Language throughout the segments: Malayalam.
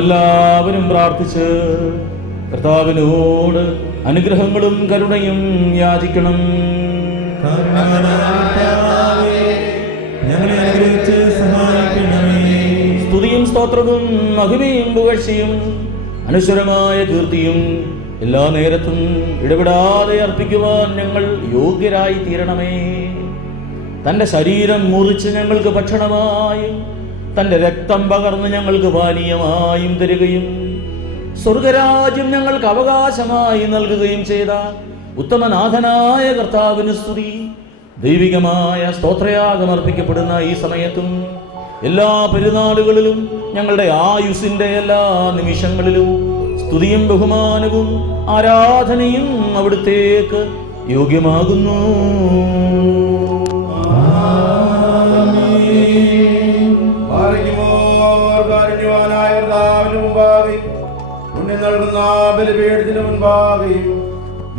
എല്ലാവരും പ്രാർത്ഥിച്ച് കർത്താവിനോട് അനുഗ്രഹങ്ങളും കരുണയും യാചിക്കണം. ഞങ്ങളെ അനുഗ്രഹിച്ച് സഹായിക്കണമേ. സ്തുതിയും സ്തോത്രവും മഹിമയും പുകഴ്ചയും അനശ്വരമായ കീർത്തിയും എല്ലാ നേരത്തും ഇടപെടാതെ അർപ്പിക്കുവാൻ ഞങ്ങൾ യോഗ്യരായി തീരണമേ. തൻ്റെ ശരീരം മുറിച്ച് ഞങ്ങൾക്ക് ഭക്ഷണമായും തൻ്റെ രക്തം പകർന്ന് ഞങ്ങൾക്ക് പാനീയമായും തരികയും സ്വർഗരാജ്യം ഞങ്ങൾക്ക് അവകാശമായി നൽകുകയും ചെയ്ത ഉത്തമനാഥനായ കർത്താവിന് സ്തുതി. ദൈവികമായ സ്തോത്രയാഗം അർപ്പിക്കപ്പെടുന്ന ഈ സമയത്തും എല്ലാ പെരുന്നാളുകളിലും ഞങ്ങളുടെ ആയുസ്സിൻ്റെ എല്ലാ നിമിഷങ്ങളിലും സ്തുതിയും ബഹുമാനവും ആരാധനയും അവിടുത്തേക്ക് യോഗ്യമാകുന്നു. നൽകുന്ന ബലിപീഠത്തിന് മുൻപാകെയും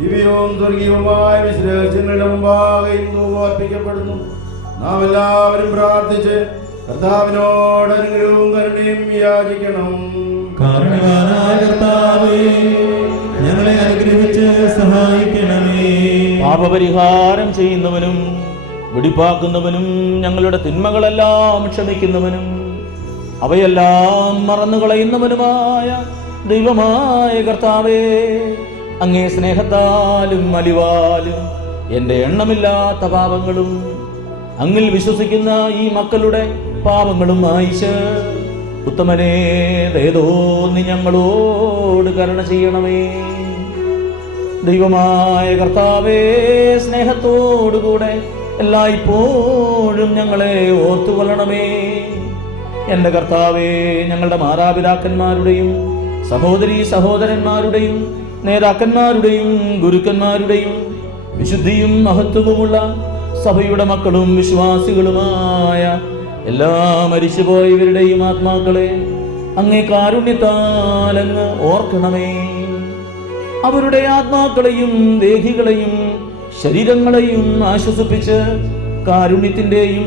ദിവ്യവും സ്വർഗീയവുമായ വിശ്ലേഷങ്ങളുടെ മുമ്പാകെയും അർപ്പിക്കപ്പെടുന്നു. നാം എല്ലാവരും പ്രാർത്ഥിച്ച് കർത്താവിനോട് അനുഗ്രഹവും കരുണയും യാചിക്കണം. കാരുണ്യവാനായ കർത്താവേ, ഞങ്ങളെ അനുഗ്രഹിച്ച് സഹായിക്കണമേ. പാപപരിഹാരം ചെയ്യുന്നവനും വെടിപ്പാക്കുന്നവനും ഞങ്ങളുടെ തിന്മകളെല്ലാം ക്ഷമിക്കുന്നവനും അവയെല്ലാം മറന്നുകളയുന്നവനുമായ ദൈവമായ കർത്താവേ, അങ്ങേ സ്നേഹത്താലും അലിവാലും എൻ്റെ എണ്ണമില്ലാത്ത പാപങ്ങളും അങ്ങിൽ വിശ്വസിക്കുന്ന ഈ മക്കളുടെ പാപങ്ങളും മായിച്ച് ഉത്തമനേ ദയതോന്നി ഞങ്ങളോട് കരുണ ചെയ്യണമേ. ദൈവമായ കർത്താവേ, സ്നേഹത്തോടുകൂടെ എല്ലായ്പ്പോഴും ഞങ്ങളെ ഓർത്തുകൊള്ളണമേ. എൻ്റെ കർത്താവേ, ഞങ്ങളുടെ മാതാപിതാക്കന്മാരുടെയും സഹോദരീ സഹോദരന്മാരുടെയും നേതാക്കന്മാരുടെയും ഗുരുക്കന്മാരുടെയും വിശുദ്ധിയും മഹത്വവുമുള്ള സഭയുടെ മക്കളും വിശ്വാസികളുമായ എല്ലാ മരിച്ചുപോയവരുടെയും ആത്മാക്കളെ അങ്ങേ കാരുണ്യത്താൽ അങ്ങ് ഓർക്കണമേ. അവരുടെ ആത്മാക്കളെയും ദേഹികളെയും ശരീരങ്ങളെയും ആശ്വസിപ്പിച്ച് കാരുണ്യത്തിൻ്റെയും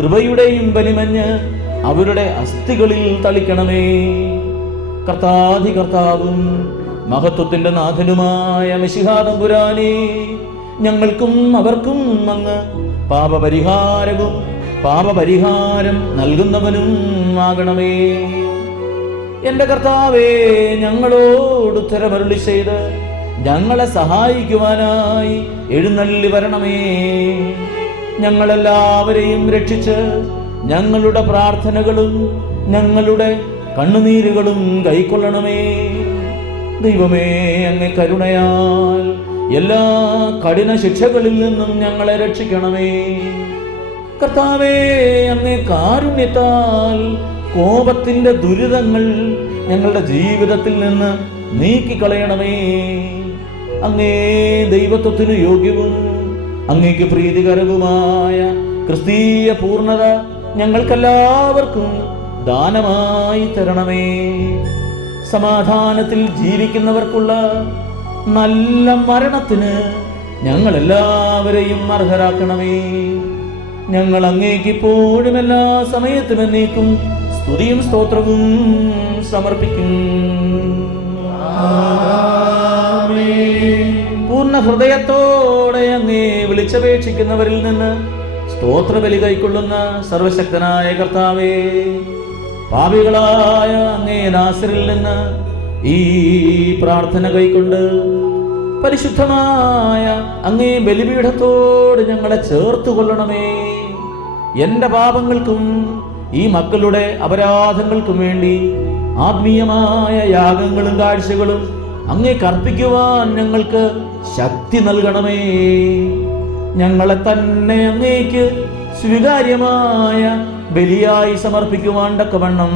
കൃപയുടെയും ബലിമഞ്ഞ് അവരുടെ അസ്ഥികളിൽ തളിക്കണമേ. കർത്താധികർത്താവും മഹത്വത്തിന്റെ നാഥനുമായ മിശിഹാ തമ്പുരാനേ, ഞങ്ങൾക്കും അവർക്കും അങ്ങ് പാപപരിഹാരം നൽകുന്നവനും ആകണമേ. എൻ്റെ കർത്താവേ, ഞങ്ങളോട് ഉത്തരമരുളി ചെയ്ത് ഞങ്ങളെ സഹായിക്കുവാനായി എഴുന്നള്ളി വരണമേ. ഞങ്ങളെല്ലാവരെയും രക്ഷിച്ച് ഞങ്ങളുടെ പ്രാർത്ഥനകളും ഞങ്ങളുടെ കണ്ണുനീരുകളും കൈക്കൊള്ളണമേ. ദൈവമേ, അങ്ങേ കരുണയാൽ എല്ലാ കഠിന ശിക്ഷകളിൽ നിന്നും ഞങ്ങളെ രക്ഷിക്കണമേ. കർത്താവേ, അങ്ങേ കാരുണ്യത്താൽ കോപത്തിന്റെ ദുരിതങ്ങൾ ഞങ്ങളുടെ ജീവിതത്തിൽ നിന്ന് നീക്കിക്കളയണമേ. അങ്ങേ ദൈവത്വത്തിനു യോഗ്യവും അങ്ങേക്ക് പ്രീതികരവുമായ ക്രിസ്തീയ പൂർണ്ണത ഞങ്ങൾക്കെല്ലാവർക്കും ദാനമായി തരണമേ. സമാധാനത്തിൽ ജീവിക്കുന്നവർക്കുള്ള നല്ല മരണത്തിന് ഞങ്ങളെല്ലാവരെയും അർഹരാക്കണമേ. ഞങ്ങൾ അങ്ങേക്ക് ഇപ്പോഴും എല്ലാ സമയത്തും എന്നേക്കും സ്തുതിയും സ്തോത്രവും സമർപ്പിക്കും. പൂർണ്ണ ഹൃദയത്തോടെ അങ്ങേ വിളിച്ചപേക്ഷിക്കുന്നവരിൽ നിന്ന് സ്തോത്രബലി കൈക്കൊള്ളുന്ന സർവശക്തനായ കർത്താവേ, പാപികളായ അങ്ങേ ദാസരിൽ നിന്ന് ഈ പ്രാർത്ഥന കൈക്കൊണ്ട് പരിശുദ്ധമായ അങ്ങേ ബലിപീഠത്തോട് ഞങ്ങളെ ചേർത്ത് കൊള്ളണമേ. എൻ്റെ പാപങ്ങൾക്കും ഈ മക്കളുടെ അപരാധങ്ങൾക്കും വേണ്ടി ആത്മീയമായ യാഗങ്ങളും കാഴ്ചകളും അങ്ങേക്ക് അർപ്പിക്കുവാൻ ഞങ്ങൾക്ക് ശക്തി നൽകണമേ. ഞങ്ങളെ തന്നെ അങ്ങേക്ക് സ്വീകാര്യമായ ബലിയായി സമർപ്പിക്കുവാൻ തക്കവണ്ണം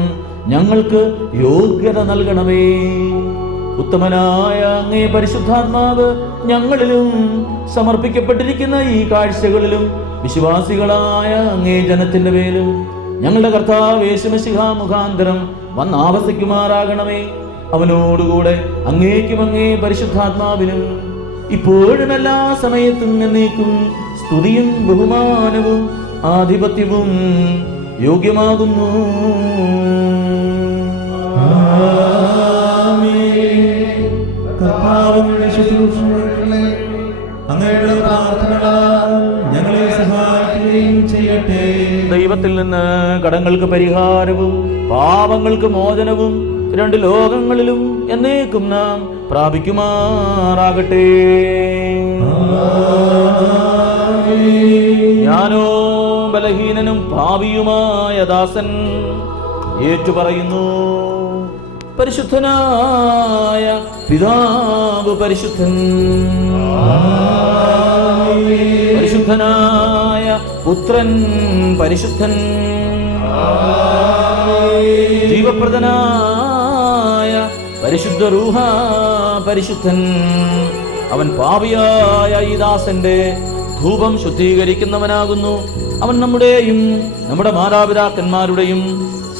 ഞങ്ങൾക്ക് യോഗ്യത നൽകണമേ. ഉത്തമനായ അങ്ങേ പരിശുദ്ധാത്മാവ് ഞങ്ങളിലും സമർപ്പിക്കപ്പെട്ടിരിക്കുന്ന ഈ കാഴ്ചകളിലും വിശ്വാസികളായ അങ്ങേ ജനത്തിന്റെ മേലും ഞങ്ങളുടെ കർത്താവ് യേശു മിശിഹാ മുഖാന്തരം വന്നാവസിക്കുമാറാകണമേ. അവനോടുകൂടെ അങ്ങേക്കും അങ്ങേ പരിശുദ്ധാത്മാവിനും ഇപ്പോഴും എല്ലാ സമയത്തും എന്നേക്കും സ്തുതിയും ബഹുമാനവും ആധിപത്യവും യോഗ്യമാകുന്നു. കർത്താവിന്റെ ശുശ്രൂഷകളെ അങ്ങയുടെ പ്രാർത്ഥനകളാൽ ഞങ്ങളെ സഹായിക്കുകയും ചെയ്യട്ടെ. ദൈവത്തിൽ നിന്ന് കടങ്ങൾക്ക് പരിഹാരവും പാപങ്ങൾക്ക് മോചനവും രണ്ട് ലോകങ്ങളിലും എന്നേക്കും നാം പ്രാപിക്കുമാറാകട്ടെ. ഞാനോ ബലഹീനനും പാപിയുമായ ദാസൻ ഏറ്റുപറയുന്നു, പരിശുദ്ധനായ പിതാവ് പരിശുദ്ധൻ, പരിശുദ്ധനായ പുത്രൻ പരിശുദ്ധൻ, ജീവപ്രദനായ പരിശുദ്ധ റൂഹ പരിശുദ്ധൻ. അവൻ പാപിയായ ഈ ദാസന്റെ ധൂപം ശുദ്ധീകരിക്കുന്നവനാകുന്നു. അവൻ നമ്മുടെയും നമ്മുടെ മാതാപിതാക്കന്മാരുടെയും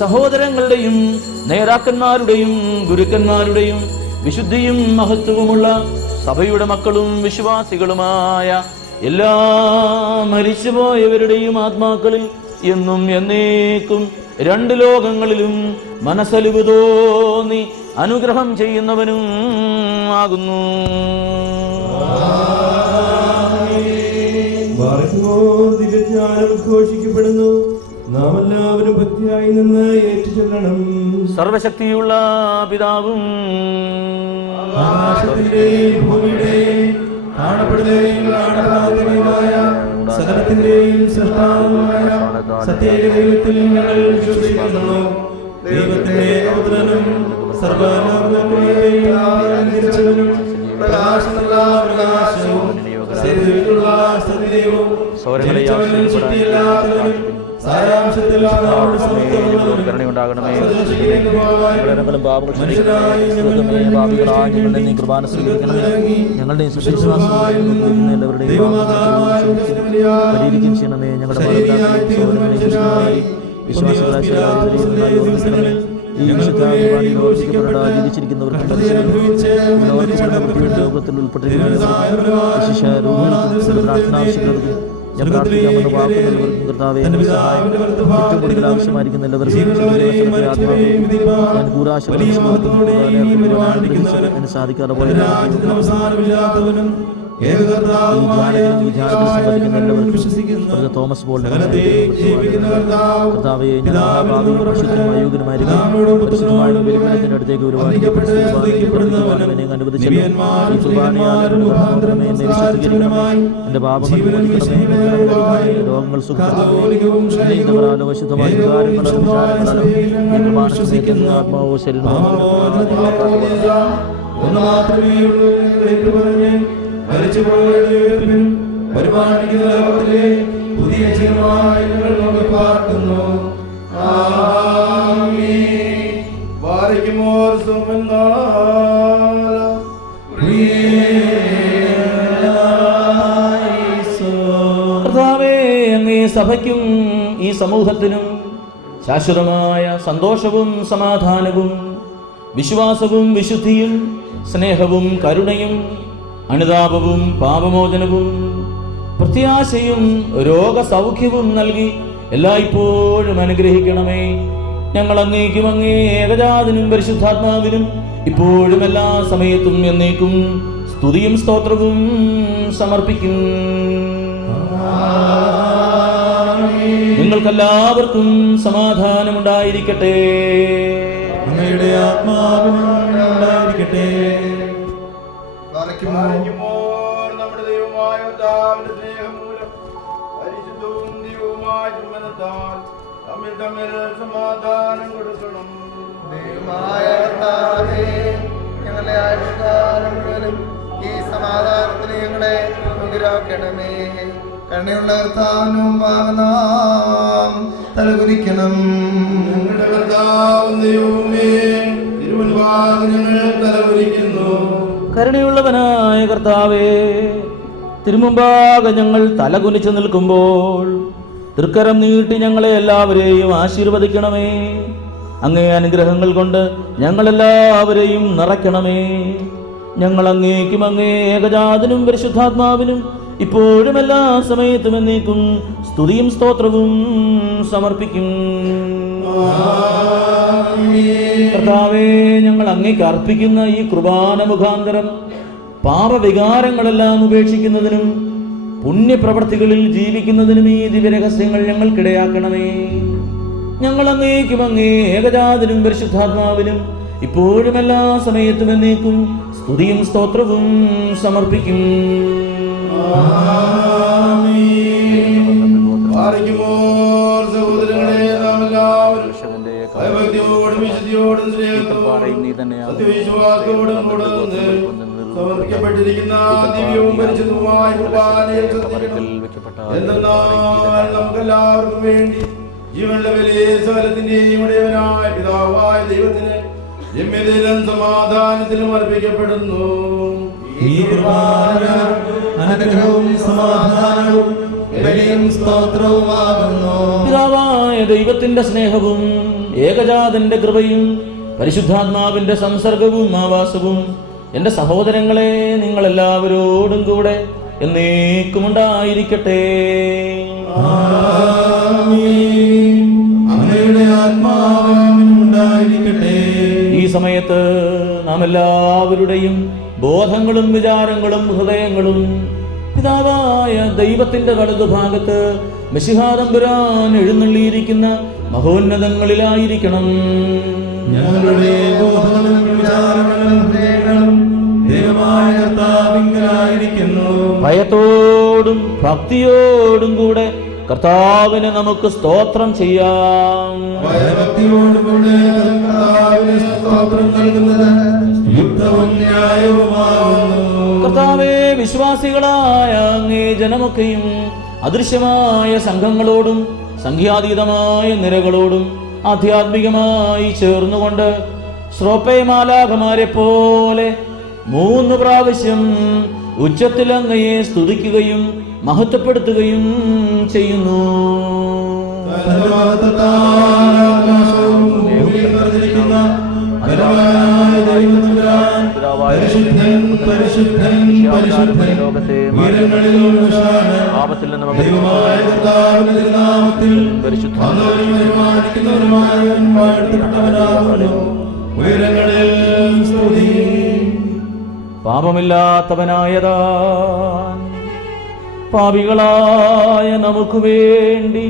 സഹോദരങ്ങളുടെയും നേതാക്കന്മാരുടെയും ഗുരുക്കന്മാരുടെയും വിശുദ്ധിയും മഹത്വവുമുള്ള സഭയുടെ മക്കളും വിശ്വാസികളുമായ എല്ലാ മരിച്ചുപോയവരുടെയും ആത്മാക്കളിൽ എന്നും എന്നേക്കും രണ്ട് ലോകങ്ങളിലും മനസ്സലിവ് തോന്നി അനുഗ്രഹം ചെയ്യുന്നവനും ആകുന്നു. ദിവ്യജ്ഞാനം ഉദ്ഘോഷിക്കപ്പെടുന്നു. നാം എല്ലാവരും ഭക്തിയായി നിന്ന് ഏറ്റുചൊല്ലണം. സർവശക്തിയുള്ള പിതാവും ആകാശത്തിന്റെയും ഭൂമിയുടെയും കാണപ്പെടുന്നവയും കാണപ്പെടാത്തവയുമായ സകലത്തിന്റെയും സൃഷ്ടാവുമായ സത്യേക ദൈവത്തിൽ ഞങ്ങൾ വിശ്വസിക്കുന്നു. ദൈവത്തിന്റെ പുത്രനും സർവ്വലോകങ്ങളെയും പ്രകാശമുള്ള പ്രകാശവും സത്യത്തിലുള്ള സത്യദൈവവും ജനിച്ചവനും സൃഷ്ടിയില്ലാത്തവനും സാരാംശത്തിൽ കരുണയുണ്ടാകണമേ. പാപികളായ കുർബാന സ്വീകരിക്കണമേ. ഞങ്ങളുടെയും പരിഹരിക്കുകയും ചെയ്യണമേ. ഞങ്ങളുടെ വിശ്വാസികളായ ഈ വിശുദ്ധ ജീവിച്ചിരിക്കുന്നവർക്കും ലോകത്തിൽ ഉൾപ്പെട്ടിരിക്കുന്നവർക്കും പ്രാർത്ഥനാവശ്യമുള്ളവർക്കും ഞാൻ പ്രാർത്ഥിക്കാമെന്ന് വാക്കുന്നുള്ളവർക്കും കർത്താവേ സഹായം ഏറ്റവും കൂടുതൽ ആവശ്യമായിരിക്കുന്ന എല്ലാവർക്കും ഞാൻ കൂറാശ സാധിക്കാതെ പോലെ തോമസ് പോൾ കർത്താവേ ഞാൻ അയോഗ്യമായിരിക്കും അടുത്തേക്ക് അനുവദിച്ചു എന്റെ പാപങ്ങൾ രോഗങ്ങൾ സുഖമാലോ ശുദ്ധമായി ആത്മാവോ ശരീരമോ പരിപാലിക്കുന്ന ലോകത്തിലെ പുതിയ ജീവമായി ഞങ്ങൾ നോക്കി പാർക്കുന്നു. കർത്താവേ, അങ്ങേ സഭയ്ക്കും ഈ സമൂഹത്തിനും ശാശ്വതമായ സന്തോഷവും സമാധാനവും വിശ്വാസവും വിശുദ്ധിയും സ്നേഹവും കരുണയും അനുതാപവും പാപമോചനവും പ്രത്യാശയും രോഗസൗഖ്യവും നൽകി എല്ലായ്പ്പോഴും അനുഗ്രഹിക്കണമേ. ഞങ്ങൾ അങ്ങേക്കും അങ്ങേ ഏകജാതനും പരിശുദ്ധാത്മാവിനും ഇപ്പോഴും എല്ലാ സമയത്തും എന്നേക്കും സ്തുതിയും സ്തോത്രവും സമർപ്പിക്കും. നിങ്ങൾക്കെല്ലാവർക്കും സമാധാനമുണ്ടായിരിക്കട്ടെ. അങ്ങയുടെ ആത്മാവിനുണ്ടായിരിക്കട്ടെ. നമ്മുടെ ദൈവമായ കർത്താവിന്റെ സ്നേഹം മൂലം പരിശുദ്ധവും ദൈവവുമായ ചുമനത്താൽ തമ്മിൽ സമാധാനം കൊടുക്കണം. ദൈവമായ കർത്താവേ, ഞങ്ങളെ ആയുഷ്കാലം മുഴുവനും ഈ സമാധാനത്തിന് ഞങ്ങളെ അനുഗ്രഹിക്കണമേ. കരുണയുള്ള കർത്താവിനും നാം തലകുനിക്കണം. ഞങ്ങളുടെ കർത്താവും ദൈവമേ, തിരുമുൻപാകെ ഞങ്ങൾ തലകുനിക്കുന്നു. കരുണയുള്ളവനായ കർത്താവേ, തിരുമുമ്പാകെ ഞങ്ങൾ തലകുനിച്ചു നിൽക്കുമ്പോൾ തൃക്കരം നീട്ടി ഞങ്ങളെ എല്ലാവരെയും ആശീർവദിക്കണമേ. അങ്ങേ അനുഗ്രഹങ്ങൾ കൊണ്ട് ഞങ്ങളെല്ലാവരെയും നിറയ്ക്കണമേ. ഞങ്ങൾ അങ്ങേക്കും അങ്ങേ ഏകജാതനും പരിശുദ്ധാത്മാവിനും ഇപ്പോഴും എല്ലാ സമയത്തും എന്നേക്കും സ്തുതിയും സ്തോത്രവും സമർപ്പിക്കും. കർത്താവേ, ഞങ്ങൾ അങ്ങേക്ക് അർപ്പിക്കുന്ന ഈ കുർബാന മുഖാന്തരം പാപവികാരങ്ങളെല്ലാം ഉപേക്ഷിക്കുന്നതിനും പുണ്യപ്രവർത്തികളിൽ ജീവിക്കുന്നതിനും ഈ ദിവ്യരഹസ്യങ്ങൾ ഞങ്ങൾക്കിടയാക്കണമേ. ഞങ്ങൾ അങ്ങേക്കും അങ്ങേ ഏകജാതനും പരിശുദ്ധാത്മാവിനും ഇപ്പോഴും എല്ലാ സമയത്തും എന്നേക്കും സ്തുതിയും സ്തോത്രവും സമർപ്പിക്കും. സഹോദരങ്ങളെ, നാം എല്ലാവരും ഭയഭക്തിയോടും വിശുദ്ധിയോടും സ്നേഹത്തോടും സത്യവിശ്വാസത്തോടും കൂടെ നിന്ന് സമർപ്പിക്കപ്പെട്ടിരിക്കുന്ന ദിവ്യവും പരിശുദ്ധവുമായ കുർബാനയിൽ ശ്രദ്ധിക്കണം. എന്തെന്നാൽ നമുക്കെല്ലാവർക്കും വേണ്ടി ജീവനുള്ള വലിയ സകലത്തിന്റെയും ഉടയവനായ പിതാവായ ദൈവത്തിന് രമ്യതയിലും സമാധാനത്തിലും അർപ്പിക്കപ്പെടുന്നു. ഈ കുർബാന അനുഗ്രഹവും സമാധാനവും സ്തോത്രവുമാകുന്നു. പിതാവായ ദൈവത്തിന്റെ സ്നേഹവും ഏകജാതന്റെ കൃപയും പരിശുദ്ധാത്മാവിന്റെ സംസർഗവും ആവാസവും എന്റെ സഹോദരങ്ങളെ നിങ്ങളെല്ലാവരോടും കൂടെ എന്നേക്കും ഉണ്ടായിരിക്കട്ടെ. അങ്ങയുടെ ആത്മാവിനും ഉണ്ടായിരിക്കട്ടെ. ഈ സമയത്ത് നാം എല്ലാവരുടെയും ബോധങ്ങളും വിചാരങ്ങളും ഹൃദയങ്ങളും പിതാവായ ദൈവത്തിന്റെ വലതുഭാഗത്ത് മിശിഹാ തമ്പുരാൻ എഴുന്നള്ളിയിരിക്കുന്ന മഹോന്നതങ്ങളിലായിരിക്കണം. ഞങ്ങളുടെ ബോധങ്ങളും വിചാരങ്ങളും ഹൃദയങ്ങളും ദൈവമായ കർത്താവിങ്കലായിരിക്കുന്നു. ഭയത്തോടും ഭക്തിയോടും കൂടെ കർത്താവിന് നമുക്ക് സ്തോത്രം ചെയ്യാം. ഭയഭക്തിയോടുകൂടെ കർത്താവിന് സ്തോത്രം നൽകുന്നത് യുക്തവും ന്യായവുമാകുന്നു. കർത്താവേ, വിശ്വാസികളായ അങ്ങേ ജനമൊക്കെയും അദൃശ്യമായ സംഘങ്ങളോടും സംഖ്യാതീതമായ നിരകളോടും ആധ്യാത്മികമായി ചേർന്നുകൊണ്ട് ശ്രോപ്പേ മാലാഖമാരെ പോലെ 3 പ്രാവശ്യം ഉച്ചത്തിൽ അങ്ങയെ സ്തുതിക്കുകയും മഹത്വപ്പെടുത്തുകയും ചെയ്യുന്നു. പരിശുദ്ധൻ പരിശുദ്ധൻ പരിശുദ്ധൻ ഉയരങ്ങളിലും പാപത്തിൽ നിന്ന് നമുക്ക് ദൈവമായ കർത്താവിന്റെ തിരുനാമത്തിൽ പരിശുദ്ധനും ബഹുമാനിക്കുന്നവനുമായവൻ വാഴ്ത്തപ്പെട്ടവനാകുന്നു. ഉയരങ്ങളിൽ സ്തുതി. പാപമില്ലാത്തവനായതാൻ പാപികളായ നമുക്ക് വേണ്ടി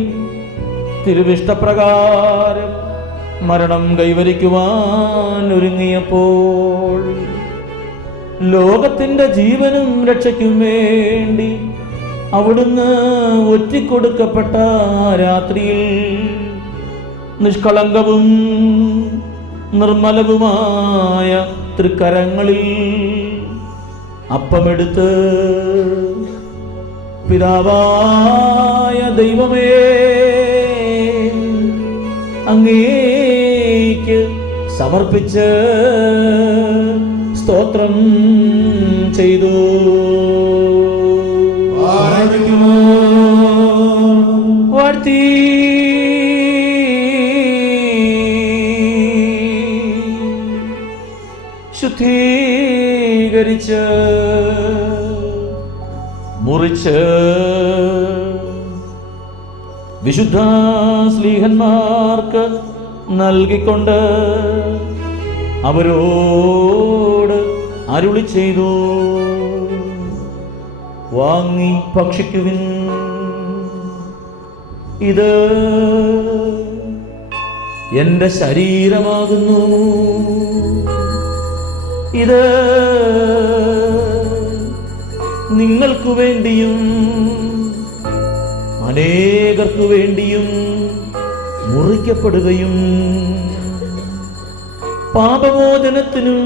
തിരുവിഷ്ടപ്രകാരം മരണം കൈവരിക്കുവാൻ ഒരുങ്ങിയപ്പോൾ ലോകത്തിന്റെ ജീവനും രക്ഷയ്ക്കും വേണ്ടി അവിടുന്ന് ഒറ്റിക്കൊടുക്കപ്പെട്ട രാത്രിയിൽ നിഷ്കളങ്കവും നിർമ്മലവുമായ തൃക്കരങ്ങളിൽ അപ്പമെടുത്ത് പിതാവായ ദൈവമേ, അങ്ങേക്ക് സമർപ്പിച്ച് സ്തോത്രം ചെയ്തു. വാഴ്ത്തി ശുദ്ധീകരിച്ച് മുറിച്ച് വിശുദ്ധ സ്ലീഹന്മാർക്ക് നൽകിക്കൊണ്ട് അവരോട് അരുളി ചെയ്തു, വാങ്ങി ഭക്ഷിക്കുവിൻ, ഇത് എന്റെ ശരീരമാകുന്നു, ഇത് നിങ്ങൾക്കു വേണ്ടിയും അനേകർക്കു വേണ്ടിയും മുറിക്കപ്പെടുകയും പാപമോചനത്തിനും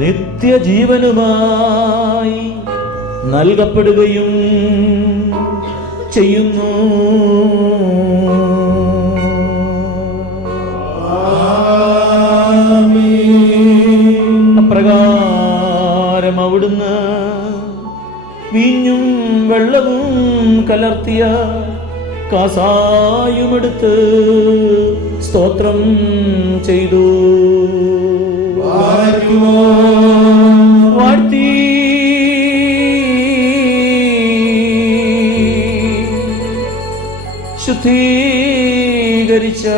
നിത്യജീവനുമായി നൽകപ്പെടുകയും ചെയ്യുന്നു. അപ്രകാരം അവിടുന്ന് വീഞ്ഞും വെള്ളവും കലർത്തിയ കാസായുമെടുത്ത് സ്തോത്രം ചെയ്തു, വാഴ്ത്തി വിശുദ്ധീകരിച്ച്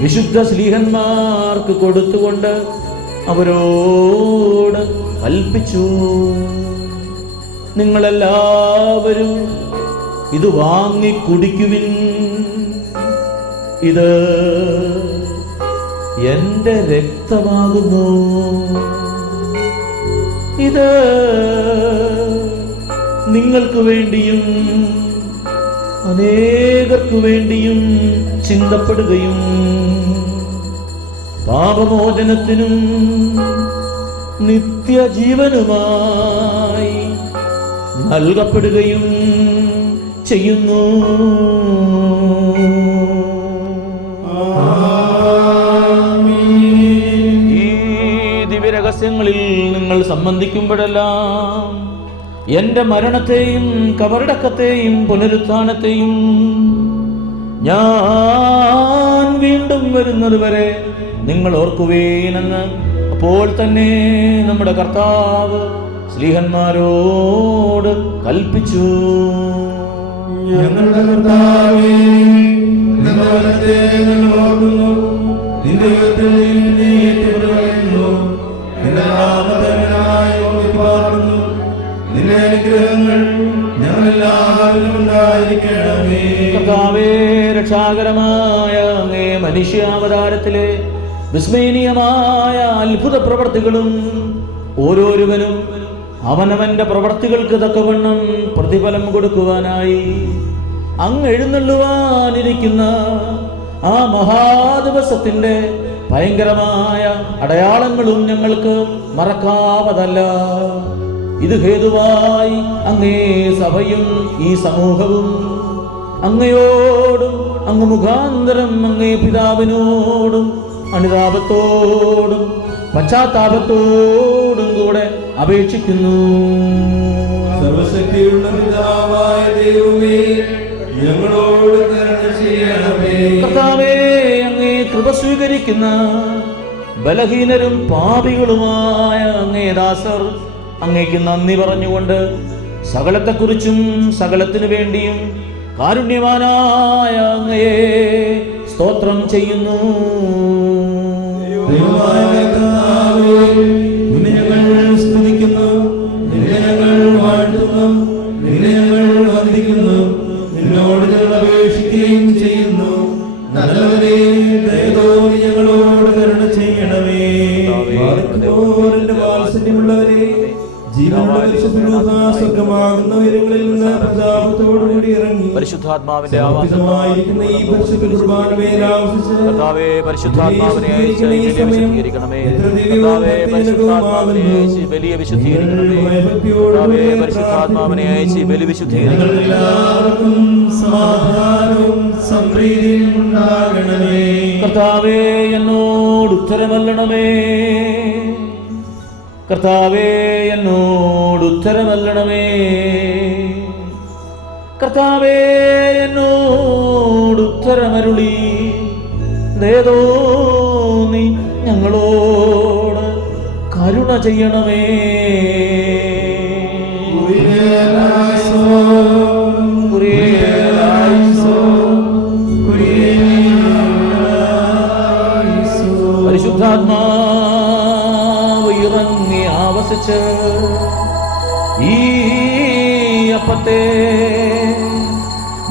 വിശുദ്ധ ശ്ലീഹന്മാർക്ക് കൊടുത്തുകൊണ്ട് അവരോട് കൽപ്പിച്ചു, നിങ്ങളെല്ലാവരും ഇത് വാങ്ങി കുടിക്കുവിൻ, ഇത് എന്റെ രക്തമാകുന്നു, ഇത് നിങ്ങൾക്ക് വേണ്ടിയും അനേകർക്കു വേണ്ടിയും ചിന്തപ്പെടുകയും പാപമോചനത്തിനും നിത്യജീവനുമായി നൽകപ്പെടുകയും ചെയ്യുന്നു. ഈ ദിവ്യരഹസ്യങ്ങളിൽ നിങ്ങൾ സംബന്ധിക്കുമ്പോഴെല്ലാം എന്റെ മരണത്തെയും കബറടക്കത്തെയും പുനരുത്ഥാനത്തെയും ഞാൻ വീണ്ടും വരുന്നത് വരെ നിങ്ങൾ ഓർക്കുവേനെന്ന് അപ്പോൾ തന്നെ നമ്മുടെ കർത്താവ് ശ്ലീഹന്മാരോട് കൽപ്പിച്ചു. ഞങ്ങളുടെ കർത്താവേ, നിന്റെ വലത്തെ ഞങ്ങൾ ഓർക്കുന്നു, നിന്റെ യുദ്ധത്തിൽ നീ ഏറ്റുപറയുന്നു, നിന്റെ നാമധേയനായി ഓർമ്മിപ്പാർക്കുന്നു. നിന്റെ അനുഗ്രഹങ്ങൾ ഞങ്ങളെല്ലാവരിലും ഉണ്ടായിരിക്കണമേ. കർത്താവേ, രക്ഷാകരമായ അങ്ങേ മനുഷ്യാവതാരത്തിലെ വിസ്മയനീയമായ അത്ഭുത പ്രവർത്തികളും ഓരോരുവനും അവനവന്റെ പ്രവർത്തികൾക്ക് തക്കവണ്ണം പ്രതിഫലം കൊടുക്കുവാനായി അങ്ങ് എഴുന്നള്ളുവാനിരിക്കുന്ന ആ മഹാദിവസത്തിന്റെ ഭയങ്കരമായ അടയാളങ്ങളും ഞങ്ങൾക്ക് മറക്കാവതല്ല. ഇത് ഹേതുവായി അങ്ങേ സഭയും ഈ സമൂഹവും അങ്ങയോടും അങ്ങ് മുഖാന്തരം അങ്ങേ പിതാവിനോടും അനുതാപത്തോടും പശ്ചാത്താപത്തോടും കൂടെ അപേക്ഷിക്കുന്നു. സർവശക്തിയുള്ള പിതാവായ ദൈവമേ, ഞങ്ങളോട് കരുണ ചെയ്യണമേ. കർത്താവേ, അങ്ങേ കൃപ സ്വീകരിക്കുന്ന ബലഹീനരും പാപികളുമായ അങ്ങേ ദാസർ അങ്ങേക്ക് നന്ദി പറഞ്ഞുകൊണ്ട് സകലത്തെക്കുറിച്ചും സകലത്തിനു വേണ്ടിയും കാരുണ്യവാനായ അങ്ങയെ സ്തോത്രം ചെയ്യുന്നു. ദൈവമായ കർത്താവേ, നിന്നെ ഞങ്ങൾ സ്തുതിക്കുന്നു, നിന്നെ ഞങ്ങൾ വാഴ്ത്തുന്നു, നിന്നെ ഞങ്ങൾ വന്ദിക്കുന്നു, നിന്നോട് ഞങ്ങൾ അപേക്ഷിക്കുകയും ചെയ്യുന്നു. നല്ലവരെ, ദയ തോന്നി ഞങ്ങളോട് കരുണ ചെയ്യണമേ. എന്റെ വാത്സല്യമുള്ളവരെ, ജീവനുള്ള സ്വർഗമാകുന്ന ഉയരങ്ങളിൽ നിന്ന് പ്രതാപത്തോടുകൂടി ഇറങ്ങി പരിശുദ്ധാത്മാവിന്റെ ആവാസമായിരിക്കുന്ന ഈ പരിശുദ്ധ കുർബാനമേൽ ആവസിച്ച് കർത്താവേ, പരിശുദ്ധാത്മാവിനെ അയച്ച് ഈ സമയം വിശുദ്ധീകരിക്കണമേ. എത്ര കർത്താവേ, പരിശുദ്ധാത്മാവിനെ അയച്ച് വലിയ വിശുദ്ധീകരിക്കണമേ. കർത്താവേ, പരിശുദ്ധാത്മാവിനെ അയച്ച് ബലി വിശുദ്ധീകരിക്കണമേ. എല്ലാവർക്കും സമാധാനവും സംപ്രീതിയും ഉണ്ടാകണമേ. കർത്താവേ, എന്നോട് ഉത്തരമല്ലണമേ. കർത്താവേ, എന്നോട് ഉത്തരമല്ലണമേ. കർത്താവേ, എന്നോട് ഉത്തരമരുളി ദയതോ നീ ഞങ്ങളോട് കരുണ ചെയ്യണമേ. പരിശുദ്ധാത്മാവ് ഇറങ്ങി ആവസിച്ച് ഈ അപ്പത്തെ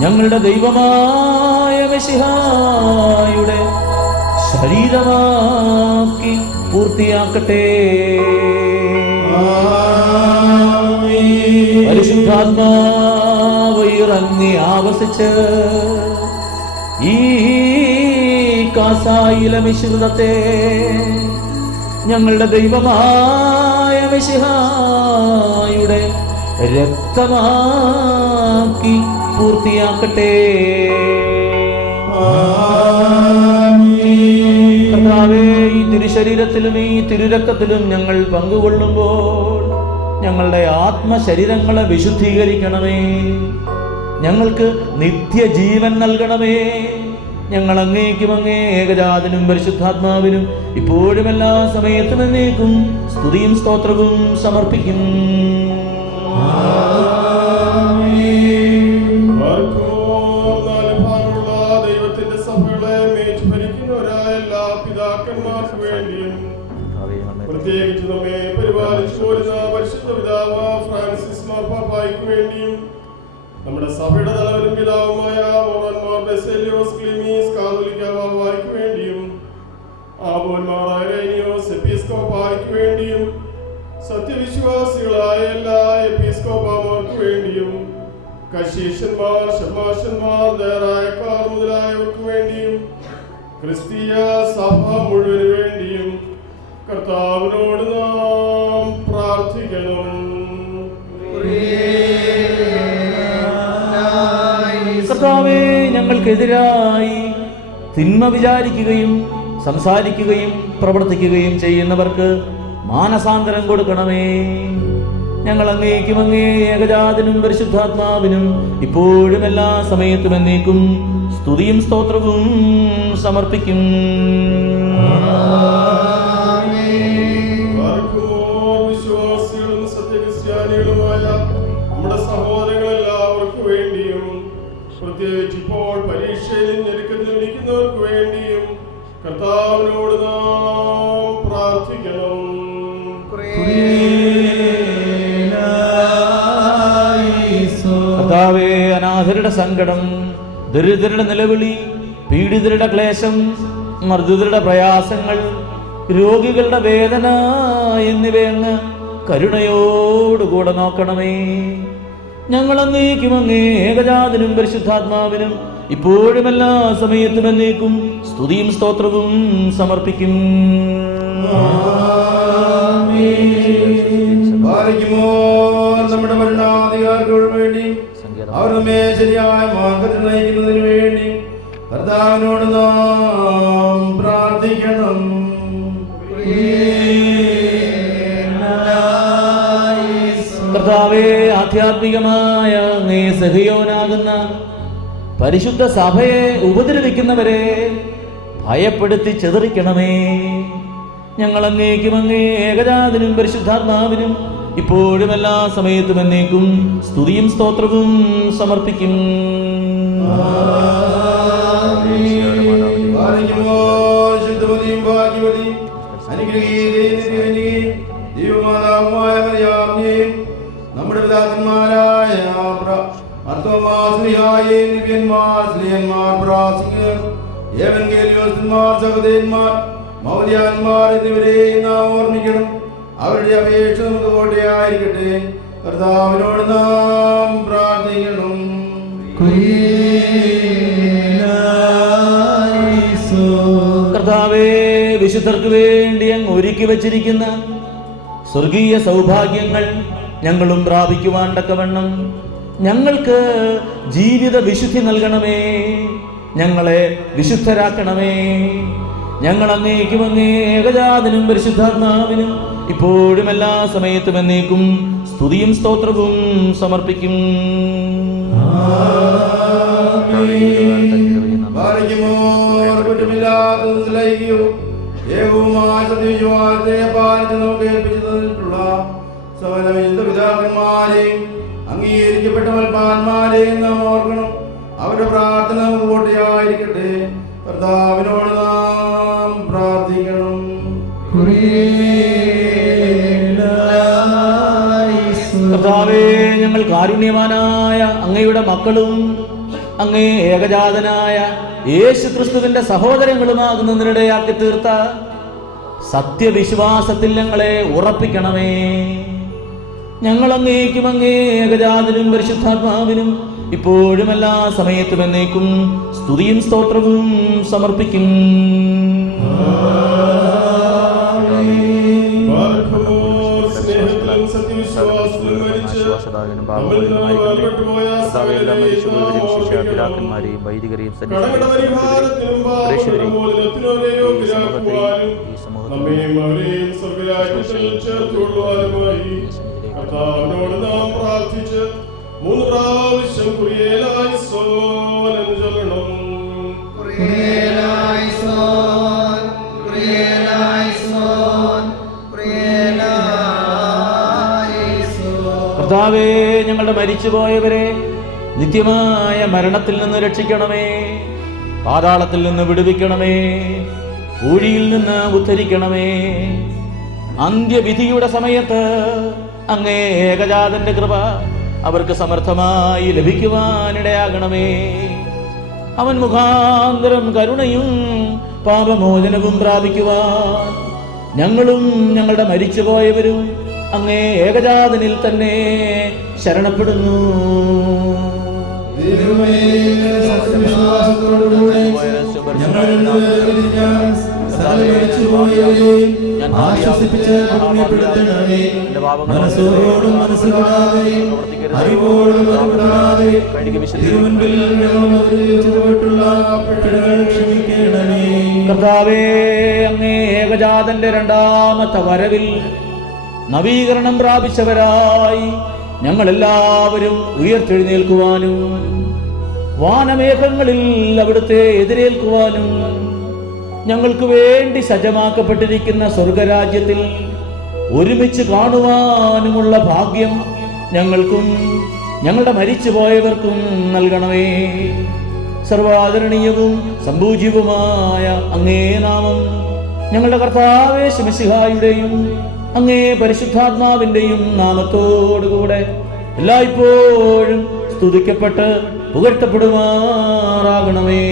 ഞങ്ങളുടെ ദൈവമായ മെശിഹായുടെ ശരീരമാക്കി പൂർത്തിയാക്കട്ടെ. പരിശുദ്ധാത്മാവ് ഇറങ്ങി ആവസിച്ച് ഈ കാസായിലെ മിശ്രിതത്തെ ഞങ്ങളുടെ ദൈവമായ മെശിഹായുടെ രക്തമാക്കി പൂർത്തിയാക്കട്ടെ. കർത്താവേ, ഈ തിരുശരീരത്തിലും ഈ തിരുരക്തത്തിലും ഞങ്ങൾ പങ്കുകൊള്ളുമ്പോൾ ഞങ്ങളുടെ ആത്മശരീരങ്ങളെ വിശുദ്ധീകരിക്കണമേ. ഞങ്ങൾക്ക് നിത്യജീവൻ നൽകണമേ. ഞങ്ങൾ അങ്ങേക്കും അങ്ങേ ഏകജാതനും പരിശുദ്ധാത്മാവിനും ഇപ്പോഴും എല്ലാ സമയത്തും എന്നേക്കും സ്തുതിയും സ്തോത്രവും സമർപ്പിക്കും. പാപ്പായ്ക്ക് വേണ്ടിയും നമ്മുടെ സഭയുടെ തലവനും പിതാവുമായ മോറന്മാർ ബെസേലിയോസ് ക്ലീമീസ് കാതോലിക്ക പാപ്പായ്ക്ക് വേണ്ടിയും ആബോന്മാരായ റേനിയോസ് എപ്പിസ്കോപ്പായ്ക്ക് വേണ്ടിയും സത്യവിശ്വാസികളായ എല്ലാ എപ്പിസ്കോപ്പാമാർക്ക് വേണ്ടിയും കശീശന്മാർ ഷമാശന്മാർ ദേറായക്കാർ മുതലായവർക്ക് വേണ്ടിയും ക്രിസ്തീയ സഭ മുഴുവന് വേണ്ടിയും കർത്താവിനോട് നാം പ്രാർത്ഥിക്കണം. കർത്താവേ, ഞങ്ങൾക്കെതിരായി തിന്മ വിചാരിക്കുകയും സംസാരിക്കുകയും പ്രവർത്തിക്കുകയും ചെയ്യുന്നവർക്ക് മാനസാന്തരം കൊടുക്കണമേ. ഞങ്ങൾ അങ്ങേക്കും അങ്ങേ ഏകജാതനും പരിശുദ്ധാത്മാവിനും ഇപ്പോഴും എല്ലാ സമയത്തും എന്നേക്കും സ്തുതിയും സ്തോത്രവും സമർപ്പിക്കും. വിശ്വാസികളും സത്യക്രിസ്ത്യാനികളുമായ നമ്മുടെ സഹോദരങ്ങളെല്ലാവർക്കു വേണ്ടിയും പ്രത്യേകിച്ച് ഇപ്പോൾ പരീക്ഷയിൽ ഞെരുക്കത്തിൽ ഇരിക്കുന്നവർക്ക് വേണ്ടിയും കർത്താവിനോട് നാം പ്രാർത്ഥിക്കണം. കർത്താവേ, അനാഥരുടെ സങ്കടം, ദരിദ്രരുടെ നിലവിളി, പീഡിതരുടെ ക്ലേശം, മർദ്ദിതരുടെ പ്രയാസങ്ങൾ, രോഗികളുടെ വേദന എന്നിവയങ്ങ് കരുണയോടുകൂടെ നോക്കണമേ. ഞങ്ങൾ അങ്ങേക്കും അങ്ങേ ഏകജാതനും പരിശുദ്ധാത്മാവിനും ഇപ്പോഴും എല്ലാ സമയത്തും എന്നേക്കും സ്തുതിയും സ്തോത്രവും സമർപ്പിക്കും. നമ്മുടെ ഭരണാധികാരികൾക്ക് വേണ്ടി അവർ നമ്മെ ശരിയായ മാർഗത്തിൽ നയിക്കുന്നതിന് വേണ്ടി കർത്താവിനോട് നാം പ്രാർത്ഥിക്കണം. കർത്താവേ, ആധ്യാത്മികമായ അങ്ങേ സഹിയോനാകുന്ന പരിശുദ്ധ സഭയെ ഉപദ്രവിക്കുന്നവരെ ഭയപ്പെടുത്തി ചെതറിക്കണമേ. ഞങ്ങൾ അങ്ങേക്കും അങ്ങേ ഏകജാതനും പരിശുദ്ധാത്മാവിനും ഇപ്പോഴും എല്ലാ സമയത്തും എന്നേക്കും സ്തുതിയും സ്തോത്രവും സമർപ്പിക്കും. നമ്മുടെ പിതാക്കന്മാരായ സഹോദരന്മാർ മൗലിയാന്മാർ എന്നിവരെ നാം ഓർമ്മിക്കണം. അവരുടെ അപേക്ഷ നമുക്ക് കോട്ടയായിരിക്കട്ടെ. കർത്താവിനോട് നാം പ്രാർത്ഥിക്കണം. കർത്താവേ, വിശുദ്ധർക്ക് വേണ്ടി അങ്ങ് ഒരുക്കി വച്ചിരിക്കുന്ന സ്വർഗീയ സൗഭാഗ്യങ്ങൾ ഞങ്ങളും പ്രാപിക്കുവാൻ തക്കവണ്ണം ഞങ്ങൾക്ക് ജീവിത വിശുദ്ധി നൽകണമേ. ഞങ്ങളെ വിശുദ്ധരാക്കണമേ. ഞങ്ങൾ അങ്ങേക്കും അങ്ങേ ഏകജാതനും പരിശുദ്ധാത്മാവിനും ഇപ്പോഴും എല്ലാ സമയത്തും എന്നേക്കും സ്തുതിയും സ്തോത്രവും സമർപ്പിക്കും. അംഗീകരിക്കപ്പെട്ട മൽപ്പാന്മാരെയും നാം ഓർക്കണം. അവരുടെ പ്രാർത്ഥന കോട്ടയായിരിക്കട്ടെ. കർത്താവിനോട് നാം പ്രാർത്ഥിക്കണം. കർത്താവേ, ഞങ്ങൾ കാരുണ്യവാനായ അങ്ങയുടെ മക്കളും അങ്ങേ ഏകജാതനായ യേശു ക്രിസ്തുവിന്റെ സഹോദരങ്ങളുമാകുന്നതിനിടയാക്കി തീർത്ത സത്യവിശ്വാസത്തിൽ ഞങ്ങളെ ഉറപ്പിക്കണമേ. ഞങ്ങൾ അങ്ങേക്കും അങ്ങേ ഏകജാതനും പരിശുദ്ധാത്മാവിനും ഇപ്പോഴും എല്ലാ സമയത്തും എന്നേക്കും സ്തുതിയും സ്തോത്രവും സമർപ്പിക്കും. പിതാക്കന്മാരെയും വൈദികരെയും കർത്താവിനോട് നാം പ്രാർത്ഥിച്ച് 3 പ്രാവശ്യം കുറിയേലായിസോൻ എന്ന് ചൊല്ലണം. കുറിയേലായിസോൻ, കുറിയേലായിസോൻ, കുറിയേലായിസോൻ. കർത്താവേ, ഞങ്ങളുടെ മരിച്ചുപോയവരെ നിത്യമായ മരണത്തിൽ നിന്ന് രക്ഷിക്കണമേ. പാതാളത്തിൽ നിന്ന് വിടുവിക്കണമേ. ഊഴിയിൽ നിന്ന് ഉദ്ധരിക്കണമേ. അന്ത്യവിധിയുടെ സമയത്ത് അങ്ങേ ഏകജാതന്റെ കൃപ അവർക്ക് സമർത്ഥമായി ലഭിക്കുവാനിടയാകണമേ. അവൻ മുഖാന്തരം കരുണയും പാപമോചനവും പ്രാപിക്കുവാൻ ഞങ്ങളും ഞങ്ങളുടെ മരിച്ചുപോയവരും അങ്ങേ ഏകജാതനിൽ തന്നെ ശരണപ്പെടുന്നു. കർത്താവേ, അങ്ങേ ഏകജാതന്റെ രണ്ടാമത്തെ വരവിൽ നവീകരണം പ്രാപിച്ചവരായി ഞങ്ങളെല്ലാവരും ഉയർത്തെഴുന്നേൽക്കുവാനും വാനമേഘങ്ങളിൽ അവിടുത്തെ എതിരേൽക്കുവാനും ഞങ്ങൾക്ക് വേണ്ടി സജ്ജമാക്കപ്പെട്ടിരിക്കുന്ന സ്വർഗരാജ്യത്തിൽ ഒരുമിച്ച് കാണുവാനുമുള്ള ഭാഗ്യം ഞങ്ങൾക്കും ഞങ്ങളുടെ മരിച്ചുപോയവർക്കും നൽകണമേ. സർവാദരണീയവും സംപൂജ്യവുമായ അങ്ങേ നാമം ഞങ്ങളുടെ കർത്താവേ മിശിഹായുടെയും അങ്ങേ പരിശുദ്ധാത്മാവിന്റെയും നാമത്തോടുകൂടെ എല്ലായ്പ്പോഴും സ്തുതിക്കപ്പെട്ട് പുകഴ്ത്തപ്പെടുമാറാകണമേ.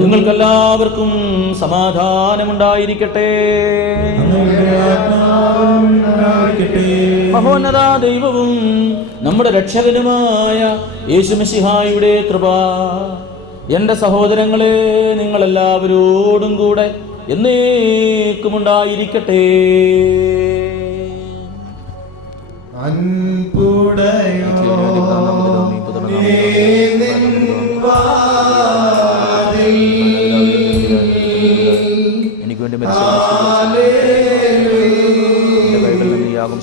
നിങ്ങൾക്കെല്ലാവർക്കും സമാധാനമുണ്ടായിരിക്കട്ടെ. മഹോന്നത ദൈവവും നമ്മുടെ രക്ഷകനുമായ യേശുമിശിഹായുടെ കൃപ എന്റെ സഹോദരങ്ങളെ നിങ്ങളെല്ലാവരോടും കൂടെ എന്നേക്കും ഉണ്ടായിരിക്കട്ടെ. എനിക്ക് വേണ്ടി യാഗം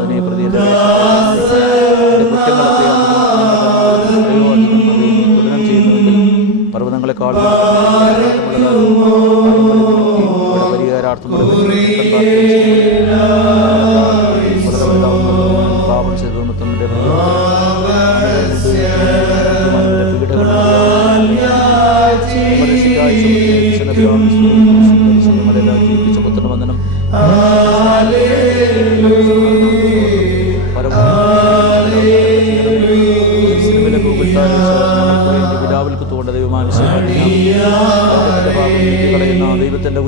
അതിനെ പ്രതി പർവ്വതങ്ങളെക്കാൾ പരിഹാരാർത്ഥം പാപം ചെയ്തു തന്റെ പുത്രവന്ദനം പിതാവിൽക്ക് തോണ്ട ദൈവമാനുസരിക്കുന്ന ദൈവത്തിന്റെ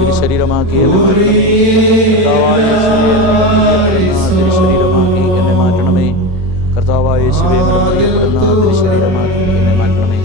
തിരുശരീരമാക്കിയ തിരുശരീരമാക്കി എന്നെ മാറ്റണമേ. കർത്താവായ യേശുവേ, അറിയപ്പെടുന്ന തിരുശരീരമാക്കി എന്നെ മാറ്റണമേ.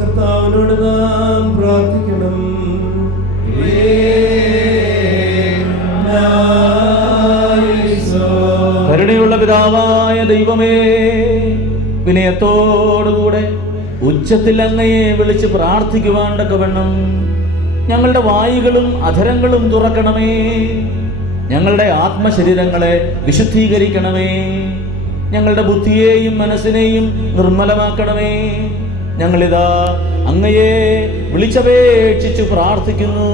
കർത്താവിനോട് നാം പ്രാർത്ഥിക്കണം. കരുണയുള്ള പിതാവായ ദൈവമേ, വിനയത്തോടുകൂടെ ഉച്ചത്തിൽ അങ്ങയെ വിളിച്ച് പ്രാർത്ഥിക്കുവാൻ തക്കവണ്ണം ഞങ്ങളുടെ വായുകളും അധരങ്ങളും തുറക്കണമേ. ഞങ്ങളുടെ ആത്മശരീരങ്ങളെ വിശുദ്ധീകരിക്കണമേ. ഞങ്ങളുടെ ബുദ്ധിയെയും മനസ്സിനെയും നിർമ്മലമാക്കണമേ. ഞങ്ങളിതാ അങ്ങയെ വിളിച്ചപേക്ഷിച്ചു പ്രാർത്ഥിക്കുന്നു.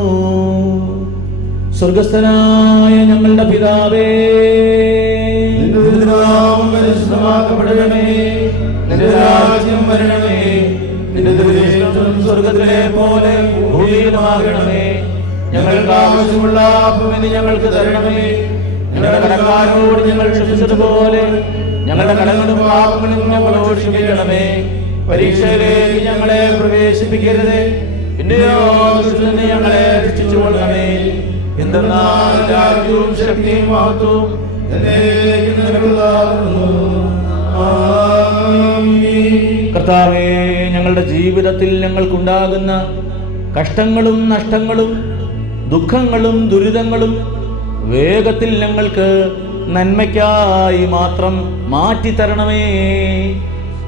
സ്വർഗസ്ഥനായ ഞങ്ങളുടെ പിതാവേ, നിന്റെ നാമം പരിശുദ്ധമാക്കപ്പെടണമേ. നിന്റെ രാജ്യം വരണമേ. നിന്റെ തിരുശരീരം സ്വർഗ്ഗത്തിലെ പോലെ ഭൂമിയിലുമാകണമേ. ഞങ്ങൾക്ക് ആവശ്യമുള്ള അപ്പം ഇന്ന് ഞങ്ങൾക്ക് തരണമേ. ഞങ്ങളുടെ കടക്കാരോട് ഞങ്ങൾ ക്ഷമിച്ചതുപോലെ ഞങ്ങളുടെ കടങ്ങളും പാപങ്ങളും ഞങ്ങളോട് ക്ഷമിക്കണമേ. പരീക്ഷയിലേക്ക് ഞങ്ങളെ പ്രവേശിപ്പിക്കരുത്, പിന്നെയോ ദുഷ്ടനിൽ നിന്ന് ഞങ്ങളെ രക്ഷിച്ചുകൊള്ളണമേ. എന്തെന്നാൽ രാജ്യവും ശക്തിയും മഹത്വവും എന്നേക്കും നിനക്കുള്ളതാകുന്നു. ആമീൻ. കർത്താവേ, ഞങ്ങളുടെ ജീവിതത്തിൽ ഞങ്ങൾക്കുണ്ടാകുന്ന കഷ്ടങ്ങളും നഷ്ടങ്ങളും ദുഃഖങ്ങളും ദുരിതങ്ങളും വേഗത്തിൽ ഞങ്ങൾക്ക് നന്മയ്ക്കായി മാത്രം മാറ്റിത്തരണമേ.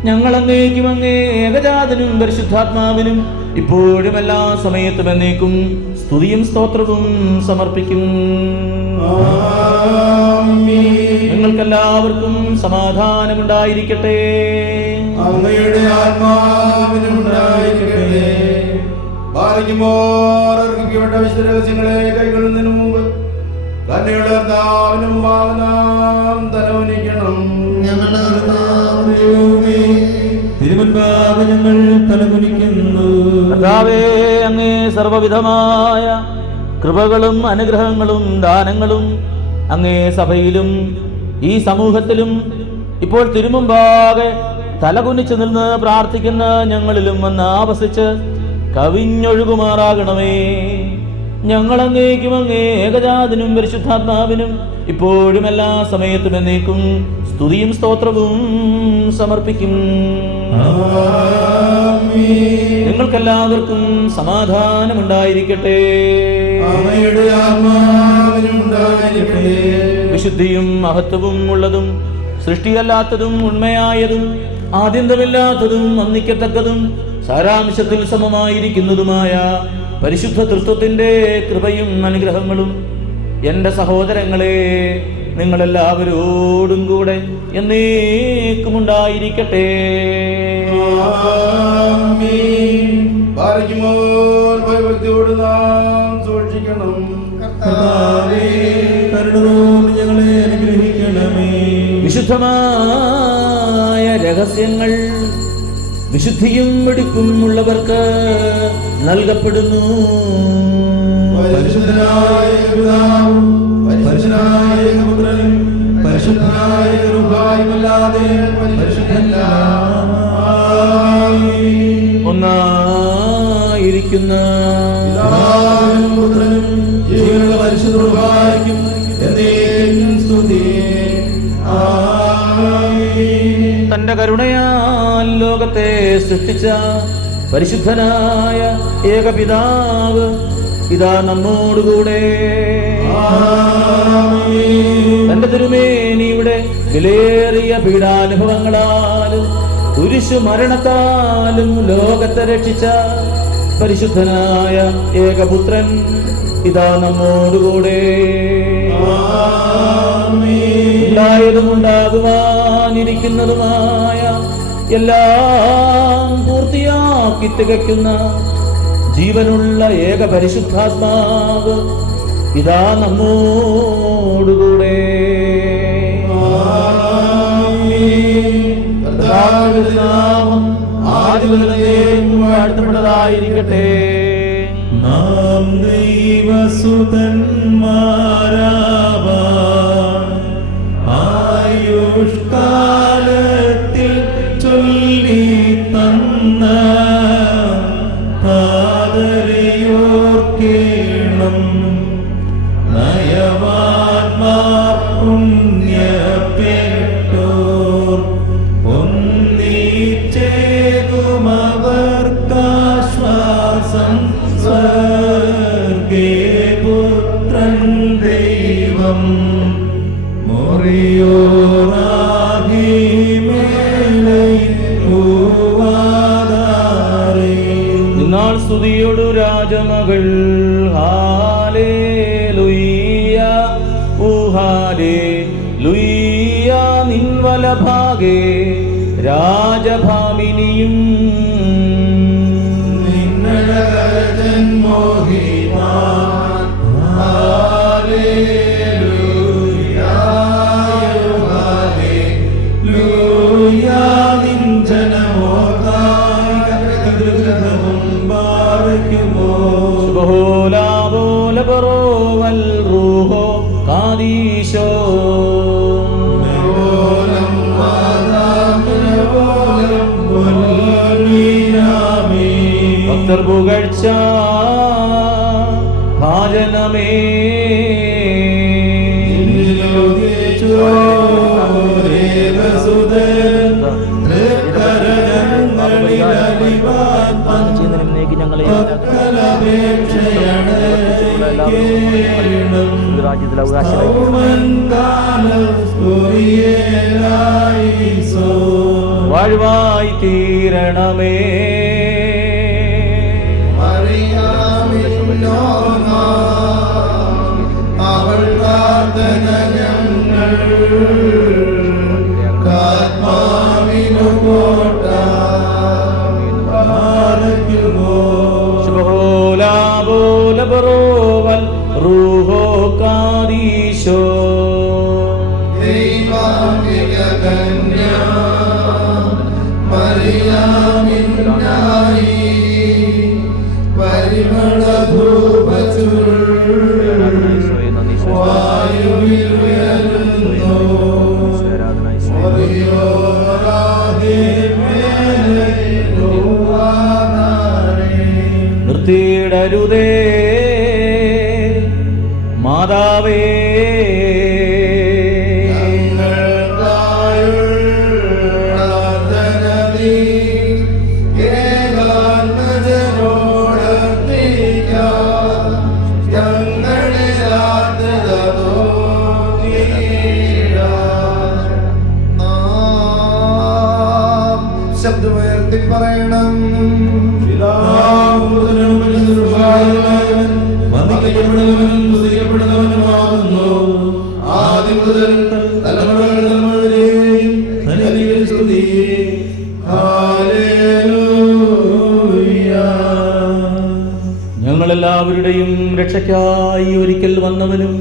ഞങ്ങൾ അങ്ങേക്കും അങ്ങേ ഏകജാതനും പരിശുദ്ധാത്മാവിനും ഇപ്പോഴും എല്ലാ സമയത്തും എന്നേക്കും സ്തുതിയും സ്തോത്രവും സമർപ്പിക്കും. നിങ്ങൾക്കെല്ലാവർക്കും സമാധാനമുണ്ടായിരിക്കട്ടെ. അങ്ങയുടെ ആത്മാവിനും ഉണ്ടായിരിക്കട്ടെ. പാലിക്കുമ്പോർക്കപ്പെട്ട വിശുദ്ധ രഹസ്യങ്ങളെ കൈക്കൊള്ളുന്നതിന് മുമ്പ് തന്നെയുള്ള കർത്താവിനും നാം തലവനിക്കണം. ഞങ്ങളുടെ കർത്താവേ, തിരുമുൻപാകെ ഞങ്ങൾ തലകുനിക്കുന്നു. കർത്താവേ, അങ്ങേ സർവ്വവിധമായ കൃപകളും അനുഗ്രഹങ്ങളും ദാനങ്ങളും അങ്ങേ സഭയിലും ഈ സമൂഹത്തിലും ഇപ്പോൾ തിരുമുമ്പാകെ തലകുനിച്ചു നിന്ന് പ്രാർത്ഥിക്കുന്ന ഞങ്ങളിലും വന്ന് ആവസിച്ച് കവിഞ്ഞൊഴുകുമാറാകണമേ. ഞങ്ങൾ അങ്ങേക്കും അങ്ങേ ഏകജാതനും പരിശുദ്ധാത്മാവിനും ഇപ്പോഴും എല്ലാ സമയത്തും എന്നേക്കും സ്തുതിയും സ്തോത്രവും സമർപ്പിക്കും. നിങ്ങൾക്കെല്ലാവർക്കും സമാധാനമുണ്ടായിരിക്കട്ടെ. അങ്ങയുടെ ആത്മാവിനും ഉണ്ടായിരിക്കട്ടെ. വിശുദ്ധിയും മഹത്വവും ഉള്ളതും സൃഷ്ടിയല്ലാത്തതും ഉണ്മയായതും ആദ്യന്തമില്ലാത്തതും വന്ദിക്കത്തക്കതും സാരാംശത്തിൽ സമമായിരിക്കുന്നതുമായ പരിശുദ്ധ തൃത്വത്തിന്റെ കൃപയും അനുഗ്രഹങ്ങളും എൻ്റെ സഹോദരങ്ങളെ നിങ്ങളെല്ലാവരോടും കൂടെ എന്നേക്കും ഉണ്ടായിരിക്കട്ടെ. ഭയഭക്തിയോട് നാം സൂക്ഷിക്കണം. കർത്താവേ, കരുണയോടെ ഞങ്ങളെ അനുഗ്രഹിക്കണമേ. വിശുദ്ധമായ രഹസ്യങ്ങൾ വിശുദ്ധിയും വെടിപ്പും ഉള്ളവർക്ക് നൽകപ്പെടുന്നു. പരിശുദ്ധനായ പിതാവും പരിശുദ്ധനായ പുത്രനും പരിശുദ്ധനായ റൂഹായുമല്ലാതെ പരിശുദ്ധനല്ല. ഒന്നായിരിക്കുന്ന പിതാവിനും പുത്രനും ജീവനുള്ള പരിശുദ്ധ റൂഹായ്ക്കും എന്നേക്കും സ്തുതി. ആമീൻ. തന്റെ കരുണയാൽ ലോകത്തെ സൃഷ്ടിച്ച പരിശുദ്ധനായ ഏകപിതാവ് ഇതാ നമ്മോടുകൂടെ. തന്റെ തിരുമേനിയുടെ വിലയേറിയ പീഡാനുഭവങ്ങളാലും കുരിശു മരണത്താലും ലോകത്തെ രക്ഷിച്ച പരിശുദ്ധനായ ഏകപുത്രൻ ഇതാ നമ്മോടുകൂടെ. ഉണ്ടായതും ഉണ്ടാകുവാനിരിക്കുന്നതുമായ എല്ലാം പൂർത്തിയാക്കി തികയ്ക്കുന്ന ജീവനുള്ള ഏക പരിശുദ്ധാത്മാവ് ഇതാ നമ്മോടുകൂടെ. വാഴ്ത്തപ്പെട്ടതായിരിക്കട്ടെ. നാം ദൈവസുതന്മാരാവാൻ ആയുഷ്കാലത്തിൽ ചൊല്ലി തന്ന പാതരയോർക്കേണം. നയവാന്മാർ പുണ്യപ്പെട്ടോർ ഒന്നിച്ചേകുമവർക്കാശ്വാസം സ്വർഗേ പുത്രൻ ദൈവം നിന്നാൾ സ്തുതിയോടു രാജമകൾ ഹാലേലൂയ ഊഹാലേലൂയ. നിൻവലഭാഗേ രാജഭാമിനിയും ബഹോലാബോലബറോവൽ റൂഹോ കാദീശോ. ഭക്തർ പുകഴ്ച ഭാജനമേ ഞങ്ങളെ രാജ്യത്തിൽ വാഴ്വായി തീരണമേ. അവൾ പ്രാർത്ഥന ഞങ്ങൾ ആത്മാവിനു കോട്ട റൂഹോ കാദീശോ ദൈവാംബിക കന്യ മറിയാമിന്നായി പരിമള വായുവിൽ ഉയരുന്നു. നിർത്തിയിടരുതേ മാതാവേ, ശബ്ദമുയർത്തി പറയണം. വന്ദിക്കപ്പെടുന്നവനുമാകുന്നു ആദ്യം മുതൽ തലമുറകൾ തലമുറയിലെയും ധന്യതയിൽ സ്തുതി. ഹല്ലേലൂയ. ഞങ്ങളെല്ലാവരുടെയും രക്ഷയ്ക്കായി ഒരിക്കൽ വന്നവനും